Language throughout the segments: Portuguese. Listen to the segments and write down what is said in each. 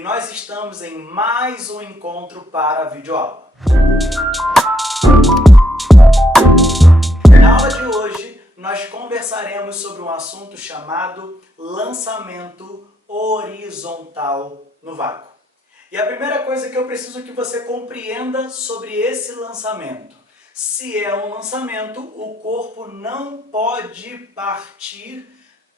nós estamos em mais um encontro para a videoaula. Na aula de hoje, nós conversaremos sobre um assunto chamado lançamento horizontal no vácuo. E a primeira coisa que eu preciso que você compreenda sobre esse lançamento: se é um lançamento, o corpo não pode partir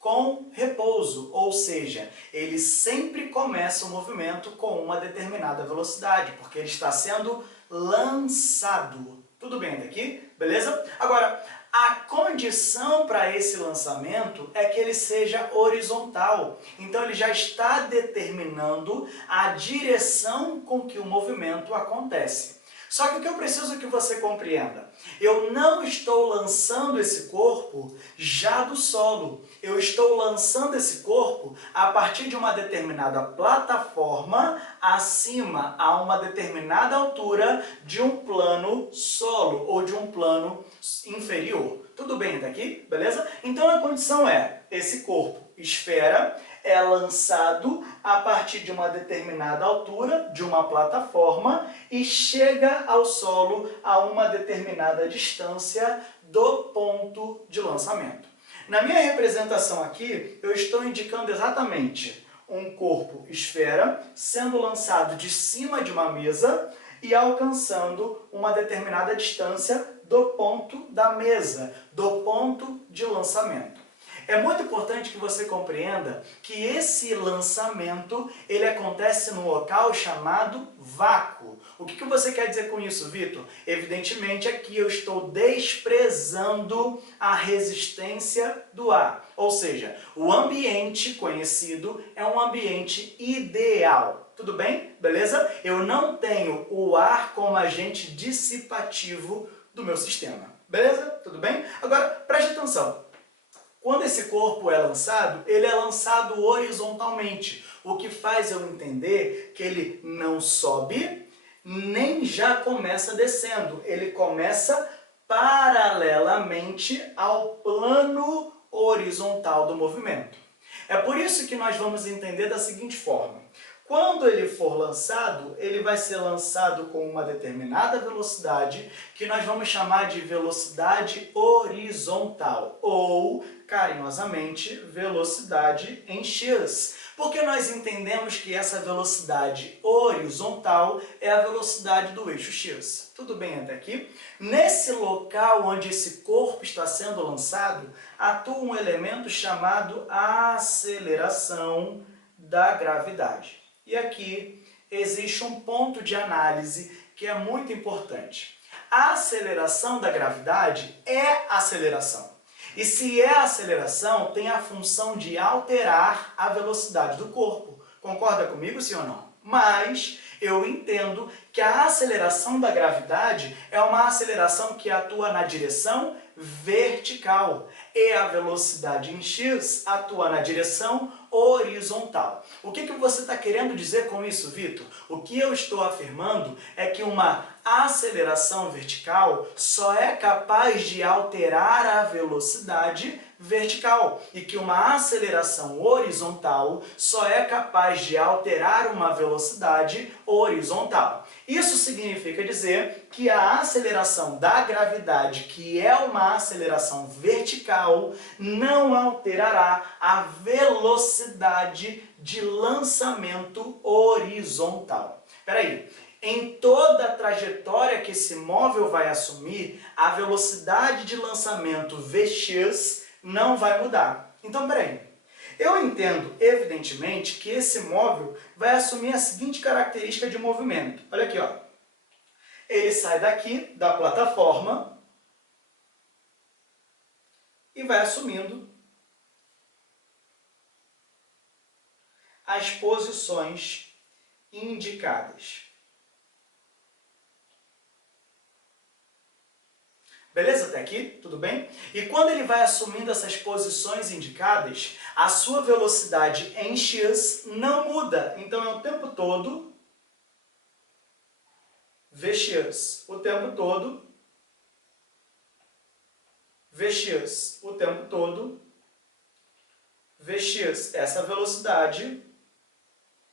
com repouso, ou seja, ele sempre começa o movimento com uma determinada velocidade, porque ele está sendo lançado. Tudo bem até aqui? Beleza? Agora, a condição para esse lançamento é que ele seja horizontal. Então, ele já está determinando a direção com que o movimento acontece. Só que o que eu preciso que você compreenda: eu não estou lançando esse corpo já do solo. Eu estou lançando esse corpo a partir de uma determinada plataforma acima a uma determinada altura de um plano solo ou de um plano inferior. Tudo bem até aqui? Beleza? Então a condição é: esse corpo, esfera, é lançado a partir de uma determinada altura, de uma plataforma, e chega ao solo a uma determinada distância do ponto de lançamento. Na minha representação aqui, eu estou indicando exatamente um corpo esfera sendo lançado de cima de uma mesa e alcançando uma determinada distância do ponto da mesa, do ponto de lançamento. É muito importante que você compreenda que esse lançamento ele acontece num local chamado vácuo. O que você quer dizer com isso, Vitor? Evidentemente é que eu estou desprezando a resistência do ar. Ou seja, o ambiente conhecido é um ambiente ideal. Tudo bem? Beleza? Eu não tenho o ar como agente dissipativo do meu sistema. Beleza? Tudo bem? Agora, preste atenção. Quando esse corpo é lançado, ele é lançado horizontalmente, o que faz eu entender que ele não sobe, nem já começa descendo. Ele começa paralelamente ao plano horizontal do movimento. É por isso que nós vamos entender da seguinte forma: quando ele for lançado, ele vai ser lançado com uma determinada velocidade, que nós vamos chamar de velocidade horizontal, ou, carinhosamente, velocidade em x. Porque nós entendemos que essa velocidade horizontal é a velocidade do eixo x. Tudo bem até aqui? Nesse local onde esse corpo está sendo lançado, atua um elemento chamado aceleração da gravidade. E aqui existe um ponto de análise que é muito importante. A aceleração da gravidade é aceleração. E se é aceleração, tem a função de alterar a velocidade do corpo. Concorda comigo, sim ou não? Mas eu entendo que a aceleração da gravidade é uma aceleração que atua na direção vertical e a velocidade em x atua na direção horizontal. O que você está querendo dizer com isso, Vitor? O que eu estou afirmando é que uma aceleração vertical só é capaz de alterar a velocidade vertical e que uma aceleração horizontal só é capaz de alterar uma velocidade horizontal. Isso significa dizer que a aceleração da gravidade, que é uma aceleração vertical, não alterará a velocidade de lançamento horizontal. Espera aí. Em toda a trajetória que esse móvel vai assumir, a velocidade de lançamento Vx não vai mudar. Então, peraí. Eu entendo, evidentemente, que esse móvel vai assumir a seguinte característica de movimento. Olha aqui, ó. Ele sai daqui, da plataforma, e vai assumindo as posições indicadas. Beleza até aqui? Tudo bem? E quando ele vai assumindo essas posições indicadas, a sua velocidade em x não muda. Então é o tempo todo Vx, o tempo todo Vx, o tempo todo Vx, essa velocidade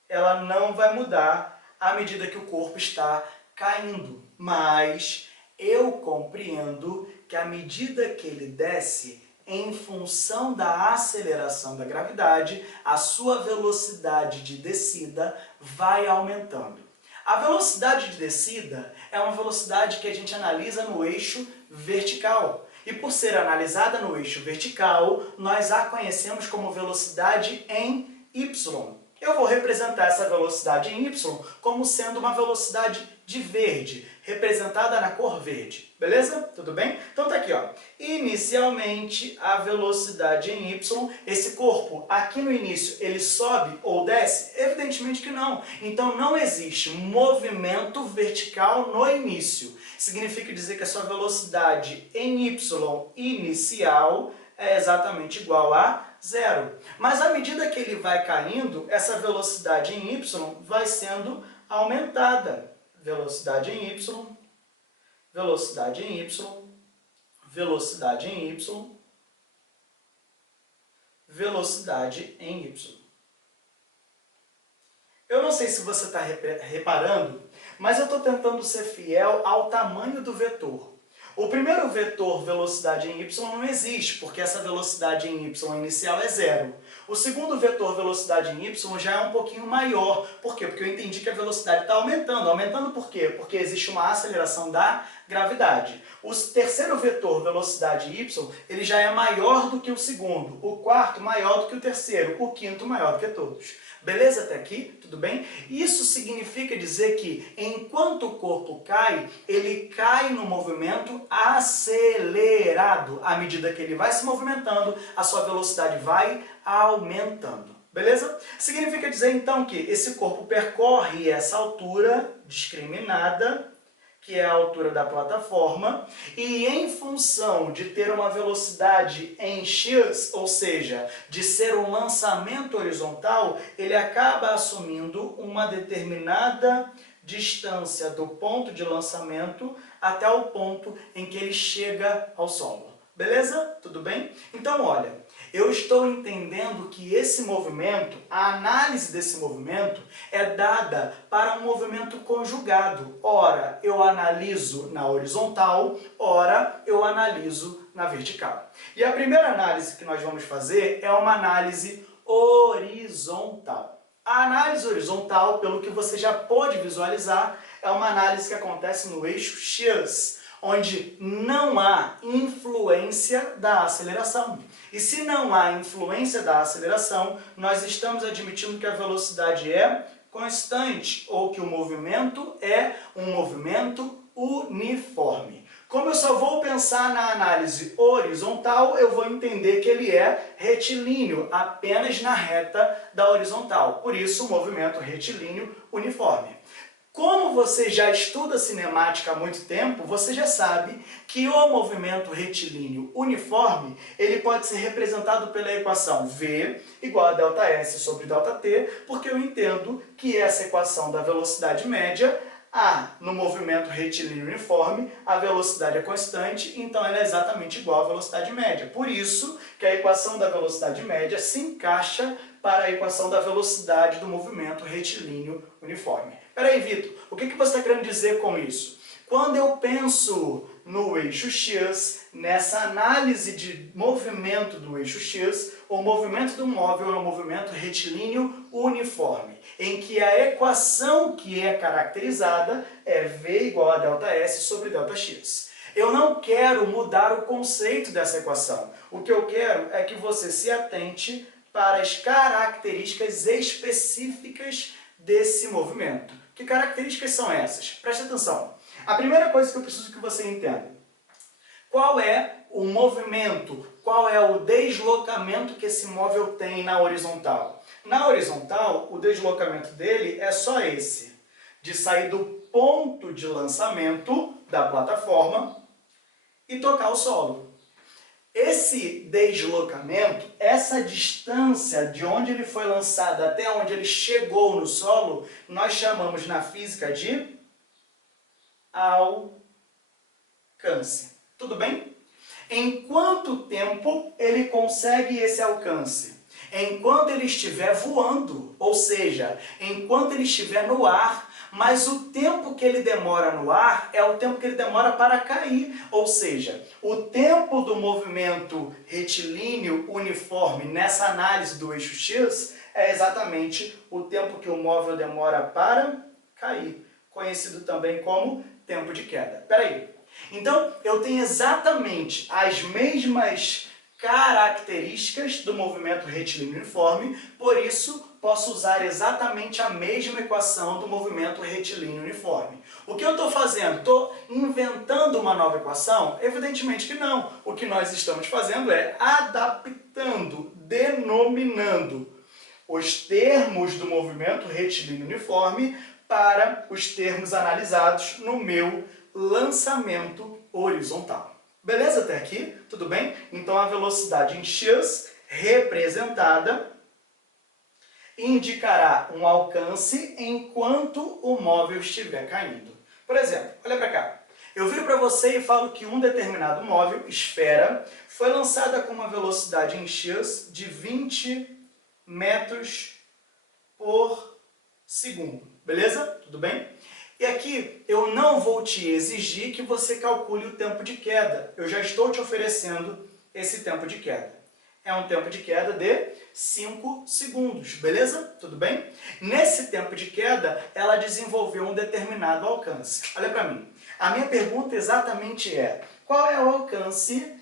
ela não vai mudar à medida que o corpo está caindo. Mas eu compreendo que à medida que ele desce, em função da aceleração da gravidade, a sua velocidade de descida vai aumentando. A velocidade de descida é uma velocidade que a gente analisa no eixo vertical. E por ser analisada no eixo vertical, nós a conhecemos como velocidade em y. Eu vou representar essa velocidade em y como sendo uma velocidade de verde, representada na cor verde. Beleza? Tudo bem? Então tá aqui, ó. Inicialmente, a velocidade em y, esse corpo aqui no início, ele sobe ou desce? Evidentemente que não. Então não existe movimento vertical no início. Significa dizer que a sua velocidade em y inicial é exatamente igual a zero. Mas à medida que ele vai caindo, essa velocidade em y vai sendo aumentada. Velocidade em y, velocidade em y, velocidade em y, velocidade em y. Eu não sei se você está reparando, mas eu estou tentando ser fiel ao tamanho do vetor. O primeiro vetor, velocidade em y, não existe, porque essa velocidade em y inicial é zero. O segundo vetor, velocidade em y, já é um pouquinho maior. Por quê? Porque eu entendi que a velocidade está aumentando. Aumentando por quê? Porque existe uma aceleração da gravidade. O terceiro vetor, velocidade y, ele já é maior do que o segundo. O quarto maior do que o terceiro. O quinto maior do que todos. Beleza até aqui? Tudo bem? Isso significa dizer que, enquanto o corpo cai, ele cai no movimento acelerado. À medida que ele vai se movimentando, a sua velocidade vai aumentando. Beleza? Significa dizer, então, que esse corpo percorre essa altura discriminada, que é a altura da plataforma, e em função de ter uma velocidade em x, ou seja, de ser um lançamento horizontal, ele acaba assumindo uma determinada distância do ponto de lançamento até o ponto em que ele chega ao solo. Beleza? Tudo bem? Então, olha, eu estou entendendo que esse movimento, a análise desse movimento, é dada para um movimento conjugado. Ora, eu analiso na horizontal, ora, eu analiso na vertical. E a primeira análise que nós vamos fazer é uma análise horizontal. A análise horizontal, pelo que você já pôde visualizar, é uma análise que acontece no eixo x, onde não há influência da aceleração. E se não há influência da aceleração, nós estamos admitindo que a velocidade é constante, ou que o movimento é um movimento uniforme. Como eu só vou pensar na análise horizontal, eu vou entender que ele é retilíneo, apenas na reta da horizontal. Por isso, o movimento retilíneo uniforme. Como você já estuda cinemática há muito tempo, você já sabe que o movimento retilíneo uniforme, ele pode ser representado pela equação V igual a ΔS sobre ΔT, porque eu entendo que essa equação da velocidade média, no movimento retilíneo uniforme, a velocidade é constante, então ela é exatamente igual à velocidade média. Por isso que a equação da velocidade média se encaixa para a equação da velocidade do movimento retilíneo uniforme. Peraí, Vitor, o que você está querendo dizer com isso? Quando eu penso no eixo x, nessa análise de movimento do eixo x, o movimento do móvel é um movimento retilíneo uniforme, em que a equação que é caracterizada é V igual a ΔS sobre ΔX. Eu não quero mudar o conceito dessa equação. O que eu quero é que você se atente para as características específicas desse movimento. Que características são essas? Preste atenção. A primeira coisa que eu preciso que você entenda. Qual é o movimento, qual é o deslocamento que esse móvel tem na horizontal? Na horizontal, o deslocamento dele é só esse, de sair do ponto de lançamento da plataforma e tocar o solo. Esse deslocamento, essa distância de onde ele foi lançado até onde ele chegou no solo, nós chamamos na física de alcance. Tudo bem? Em quanto tempo ele consegue esse alcance? enquanto ele estiver voando, ou seja, enquanto ele estiver no ar, mas o tempo que ele demora no ar é o tempo que ele demora para cair, ou seja, o tempo do movimento retilíneo uniforme nessa análise do eixo X é exatamente o tempo que o móvel demora para cair, conhecido também como tempo de queda. Espera aí. Então, eu tenho exatamente as mesmas características do movimento retilíneo uniforme, por isso posso usar exatamente a mesma equação do movimento retilíneo uniforme. O que eu estou fazendo? Estou inventando uma nova equação? Evidentemente que não. O que nós estamos fazendo é adaptando, denominando os termos do movimento retilíneo uniforme para os termos analisados no meu lançamento horizontal. Beleza até aqui? Tudo bem? Então a velocidade em x representada indicará um alcance enquanto o móvel estiver caindo. Por exemplo, olha para cá. Eu viro para você e falo que um determinado móvel, esfera, foi lançada com uma velocidade em x de 20 metros por segundo. Beleza? Tudo bem? E aqui eu não vou te exigir que você calcule o tempo de queda. Eu já estou te oferecendo esse tempo de queda. É um tempo de queda de 5 segundos, beleza? Tudo bem? Nesse tempo de queda, ela desenvolveu um determinado alcance. Olha para mim. A minha pergunta exatamente é: qual é o alcance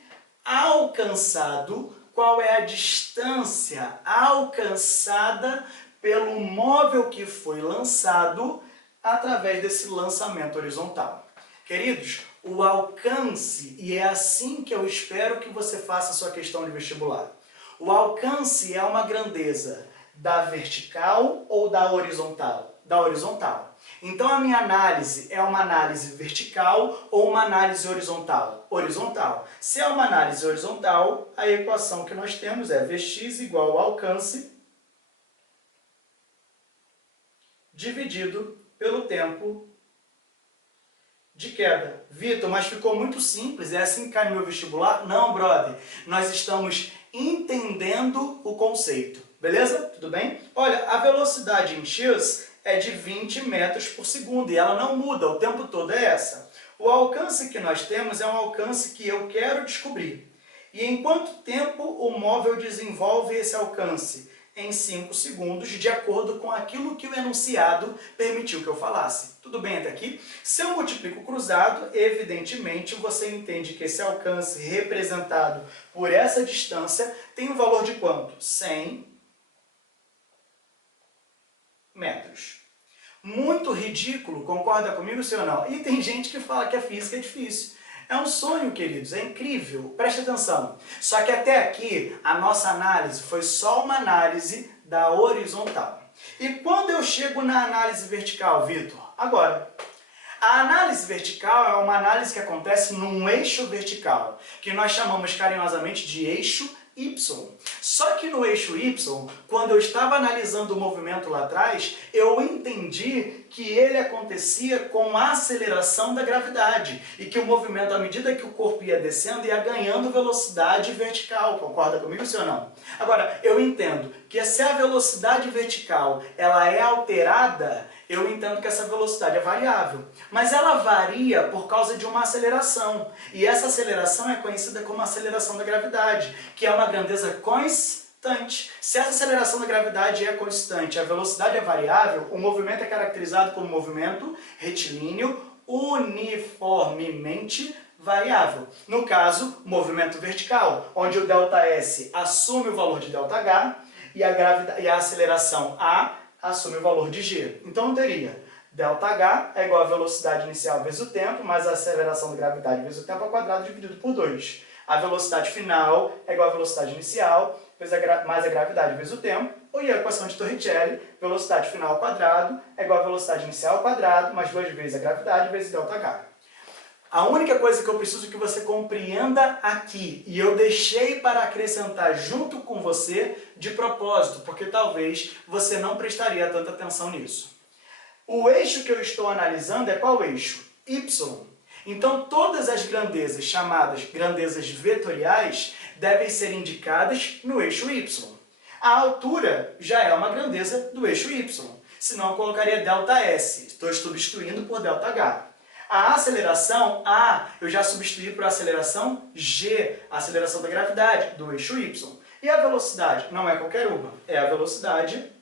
alcançado, qual é a distância alcançada pelo móvel que foi lançado através desse lançamento horizontal? Queridos, o alcance, e é assim que eu espero que você faça a sua questão de vestibular. O alcance é uma grandeza da vertical ou da horizontal? Da horizontal. Então a minha análise é uma análise vertical ou uma análise horizontal? Horizontal. Se é uma análise horizontal, a equação que nós temos é Vx igual ao alcance dividido pelo tempo de queda. Vitor, mas ficou muito simples, é assim que cai no meu vestibular? Não, brother. Nós estamos entendendo o conceito. Beleza? Tudo bem? Olha, a velocidade em x é de 20 metros por segundo e ela não muda, o tempo todo é essa. O alcance que nós temos é um alcance que eu quero descobrir. E em quanto tempo o móvel desenvolve esse alcance? Em 5 segundos, de acordo com aquilo que o enunciado permitiu que eu falasse. Tudo bem até aqui? Se eu multiplico cruzado, evidentemente você entende que esse alcance representado por essa distância tem um valor de quanto? 100 metros. Muito ridículo, concorda comigo, sim ou não? E tem gente que fala que a física é difícil. É um sonho, queridos, é incrível, preste atenção. Só que até aqui, a nossa análise foi só uma análise da horizontal. E quando eu chego na análise vertical, Vitor? Agora, a análise vertical é uma análise que acontece num eixo vertical, que nós chamamos carinhosamente de eixo Y. Só que no eixo Y, quando eu estava analisando o movimento lá atrás, eu entendi que ele acontecia com a aceleração da gravidade e que o movimento, à medida que o corpo ia descendo, ia ganhando velocidade vertical. Concorda comigo, sim ou não? Agora, eu entendo que se a velocidade vertical ela é alterada, eu entendo que essa velocidade é variável, mas ela varia por causa de uma aceleração, e essa aceleração é conhecida como aceleração da gravidade, que é uma grandeza constante. Se essa aceleração da gravidade é constante, a velocidade é variável, o movimento é caracterizado como movimento retilíneo uniformemente variável. No caso, movimento vertical, onde o ΔS assume o valor de ΔH e a aceleração A assume o valor de g. Então eu teria ΔH é igual a velocidade inicial vezes o tempo, mais a aceleração da gravidade vezes o tempo ao quadrado dividido por 2. A velocidade final é igual a velocidade inicial mais a gravidade vezes o tempo. E a equação de Torricelli, velocidade final ao quadrado é igual a velocidade inicial ao quadrado mais 2 vezes a gravidade vezes ΔH. A única coisa que eu preciso que você compreenda aqui, e eu deixei para acrescentar junto com você de propósito, porque talvez você não prestaria tanta atenção nisso. O eixo que eu estou analisando é qual eixo? Y. Então todas as grandezas chamadas grandezas vetoriais devem ser indicadas no eixo Y. A altura já é uma grandeza do eixo y, senão eu colocaria ΔS, estou substituindo por ΔH. A aceleração, A, eu já substituí por aceleração G, a aceleração da gravidade, do eixo y. E a velocidade? Não é qualquer uma, é a velocidade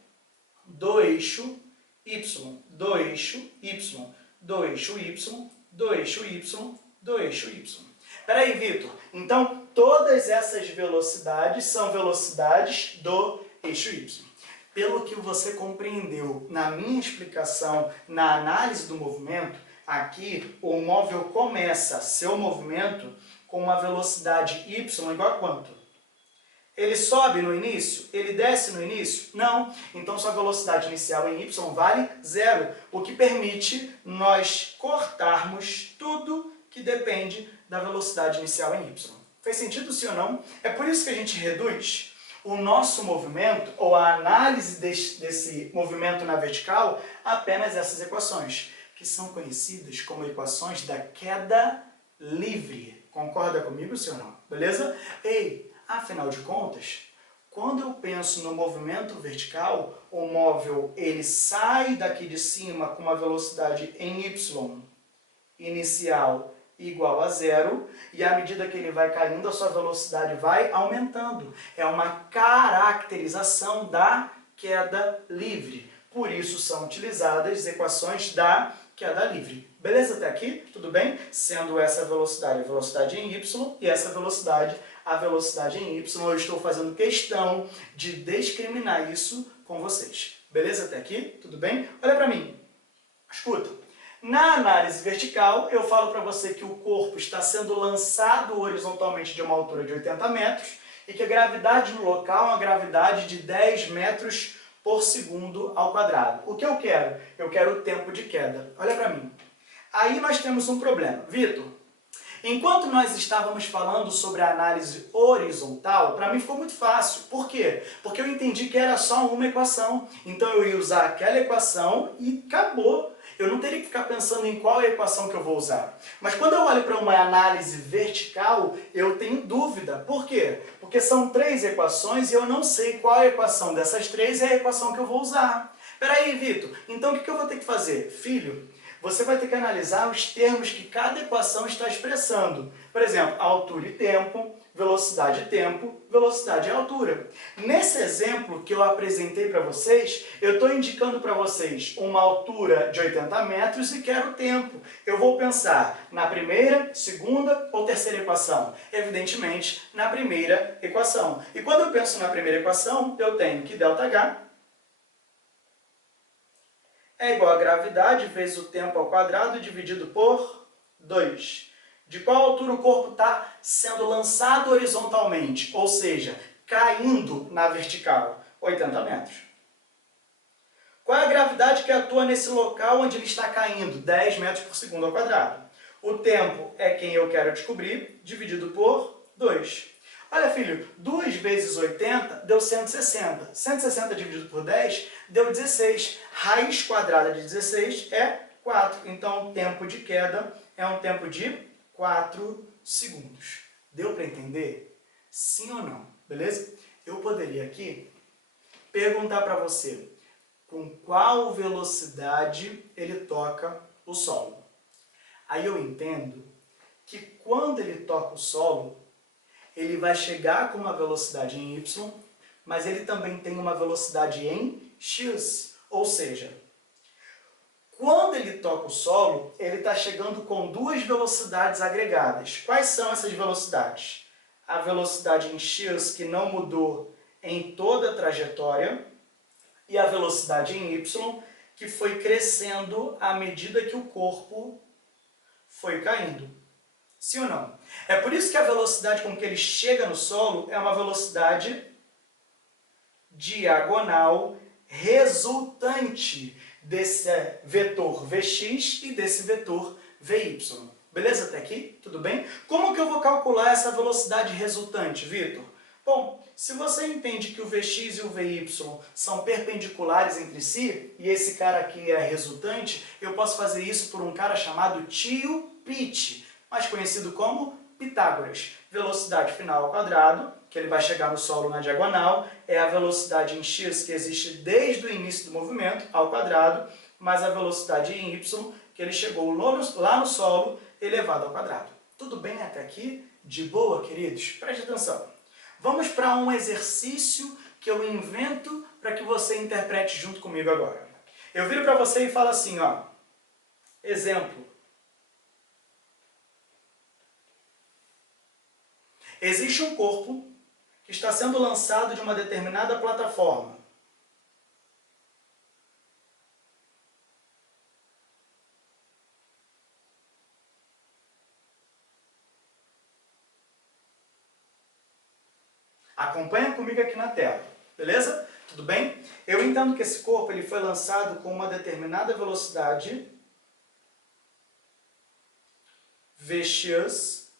do eixo y, do eixo y, do eixo y, do eixo y, do eixo y. Peraí, Vitor, então todas essas velocidades são velocidades do eixo y. Pelo que você compreendeu na minha explicação, na análise do movimento, aqui o móvel começa seu movimento com uma velocidade y igual a quanto? Ele sobe no início? Ele desce no início? Não. Então sua velocidade inicial em y vale 0, o que permite nós cortarmos tudo que depende da velocidade inicial em y. Fez sentido sim ou não? É por isso que a gente reduz o nosso movimento, ou a análise desse movimento na vertical, a apenas essas equações, que são conhecidas como equações da queda livre. Concorda comigo, sim ou não? Beleza? Ei, afinal de contas, quando eu penso no movimento vertical, o móvel ele sai daqui de cima com uma velocidade em y inicial igual a 0, e à medida que ele vai caindo, a sua velocidade vai aumentando. É uma caracterização da queda livre. Por isso são utilizadas equações da queda livre. Beleza até aqui? Tudo bem? Sendo essa velocidade a velocidade em y e essa velocidade a velocidade em y, eu estou fazendo questão de discriminar isso com vocês. Beleza até aqui? Tudo bem? Olha para mim. Escuta. Na análise vertical, eu falo para você que o corpo está sendo lançado horizontalmente de uma altura de 80 metros e que a gravidade no local é uma gravidade de 10 metros por segundo ao quadrado. O que eu quero? Eu quero o tempo de queda. Olha para mim. Aí nós temos um problema. Vitor, enquanto nós estávamos falando sobre a análise horizontal, para mim ficou muito fácil. Por quê? Porque eu entendi que era só uma equação. Então eu ia usar aquela equação e acabou. Eu não teria que ficar pensando em qual é a equação que eu vou usar. Mas quando eu olho para uma análise vertical, eu tenho dúvida. Por quê? Porque são 3 equações e eu não sei qual equação dessas 3 é a equação que eu vou usar. Peraí, Vitor, então o que eu vou ter que fazer? Filho, você vai ter que analisar os termos que cada equação está expressando. Por exemplo, altura e tempo, velocidade e tempo, velocidade e altura. Nesse exemplo que eu apresentei para vocês, eu estou indicando para vocês uma altura de 80 metros e quero tempo. Eu vou pensar na primeira, segunda ou terceira equação? Evidentemente, na primeira equação. E quando eu penso na primeira equação, eu tenho que ΔH é igual a gravidade vezes o tempo ao quadrado dividido por 2. De qual altura o corpo está sendo lançado horizontalmente, ou seja, caindo na vertical? 80 metros. Qual é a gravidade que atua nesse local onde ele está caindo? 10 metros por segundo ao quadrado. O tempo é quem eu quero descobrir, dividido por 2. Olha, filho, 2 vezes 80 deu 160. 160 dividido por 10 deu 16. Raiz quadrada de 16 é 4. Então, o tempo de queda é um tempo de 4 segundos. Deu para entender? Sim ou não? Beleza? Eu poderia aqui perguntar para você com qual velocidade ele toca o solo. Aí eu entendo que quando ele toca o solo, ele vai chegar com uma velocidade em y, mas ele também tem uma velocidade em x. Ou seja, quando ele toca o solo, ele está chegando com 2 velocidades agregadas. Quais são essas velocidades? A velocidade em x, que não mudou em toda a trajetória, e a velocidade em y, que foi crescendo à medida que o corpo foi caindo. Sim ou não? É por isso que a velocidade com que ele chega no solo é uma velocidade diagonal resultante desse vetor Vx e desse vetor Vy. Beleza até aqui? Tudo bem? Como que eu vou calcular essa velocidade resultante, Vitor? Bom, se você entende que o Vx e o Vy são perpendiculares entre si, e esse cara aqui é resultante, eu posso fazer isso por um cara chamado tio Pitt, mais conhecido como Pitágoras. Velocidade final ao quadrado, que ele vai chegar no solo na diagonal, é a velocidade em x que existe desde o início do movimento, ao quadrado, mais a velocidade em y, que ele chegou lá no solo, elevado ao quadrado. Tudo bem até aqui? De boa, queridos? Preste atenção. Vamos para um exercício que eu invento para que você interprete junto comigo agora. Eu viro para você e falo assim, ó. Exemplo. Existe um corpo que está sendo lançado de uma determinada plataforma. Acompanha comigo aqui na tela, beleza? Tudo bem? Eu entendo que esse corpo ele foi lançado com uma determinada velocidade Vx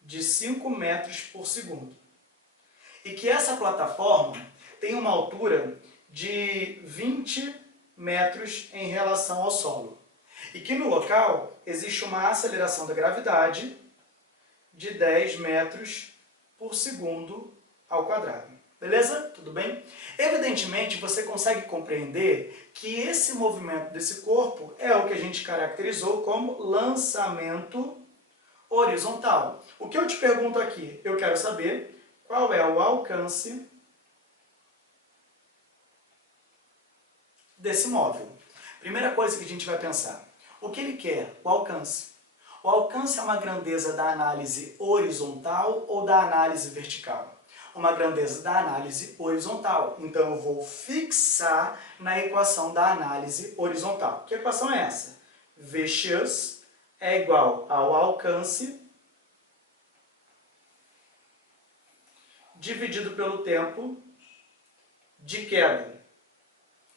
de 5 metros por segundo. E que essa plataforma tem uma altura de 20 metros em relação ao solo. E que no local existe uma aceleração da gravidade de 10 metros por segundo ao quadrado. Beleza? Tudo bem? Evidentemente, você consegue compreender que esse movimento desse corpo é o que a gente caracterizou como lançamento horizontal. O que eu te pergunto aqui? Eu quero saber qual é o alcance desse móvel. Primeira coisa que a gente vai pensar. O que ele quer? O alcance. O alcance é uma grandeza da análise horizontal ou da análise vertical? Uma grandeza da análise horizontal. Então, eu vou fixar na equação da análise horizontal. Que equação é essa? Vx é igual ao alcance dividido pelo tempo de queda.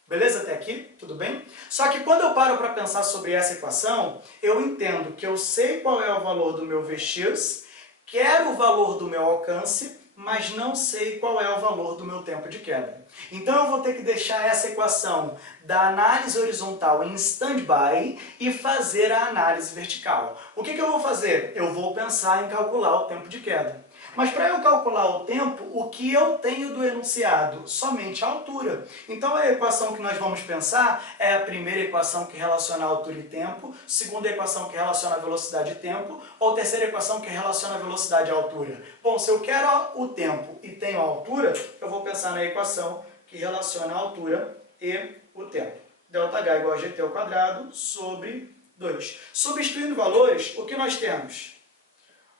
Beleza até aqui? Tudo bem? Só que quando eu paro para pensar sobre essa equação, eu entendo que eu sei qual é o valor do meu Vx, quero o valor do meu alcance, mas não sei qual é o valor do meu tempo de queda. Então eu vou ter que deixar essa equação da análise horizontal em stand-by e fazer a análise vertical. O que eu vou fazer? Eu vou pensar em calcular o tempo de queda. Mas para eu calcular o tempo, o que eu tenho do enunciado? Somente a altura. Então a equação que nós vamos pensar é a primeira equação que relaciona a altura e tempo, segunda equação que relaciona a velocidade e tempo, ou terceira equação que relaciona a velocidade e a altura. Bom, se eu quero o tempo e tenho a altura, eu vou pensar na equação que relaciona a altura e o tempo. ΔH igual a gt ao quadrado sobre 2. Substituindo valores, o que nós temos?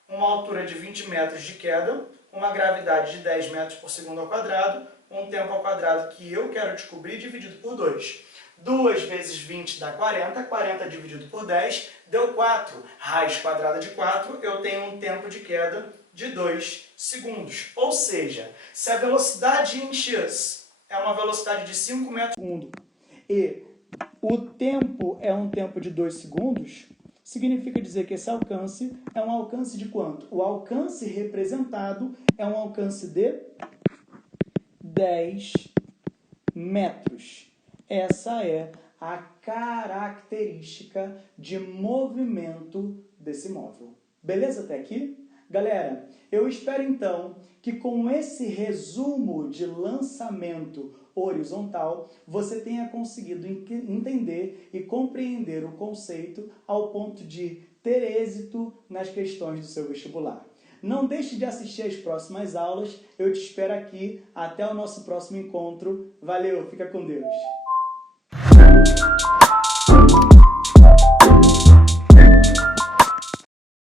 Uma altura de 20 metros de queda, uma gravidade de 10 metros por segundo ao quadrado, um tempo ao quadrado que eu quero descobrir dividido por 2. 2 vezes 20 dá 40, 40 dividido por 10 deu 4. Raiz quadrada de 4, eu tenho um tempo de queda de 2 segundos. Ou seja, se a velocidade em x é uma velocidade de 5 metros por segundo e o tempo é um tempo de 2 segundos, significa dizer que esse alcance é um alcance de quanto? O alcance representado é um alcance de 10 metros. Essa é a característica de movimento desse móvel. Beleza até aqui? Galera, eu espero então que com esse resumo de lançamento horizontal, você tenha conseguido entender e compreender o conceito ao ponto de ter êxito nas questões do seu vestibular. Não deixe de assistir às próximas aulas, eu te espero aqui, até o nosso próximo encontro. Valeu, fica com Deus!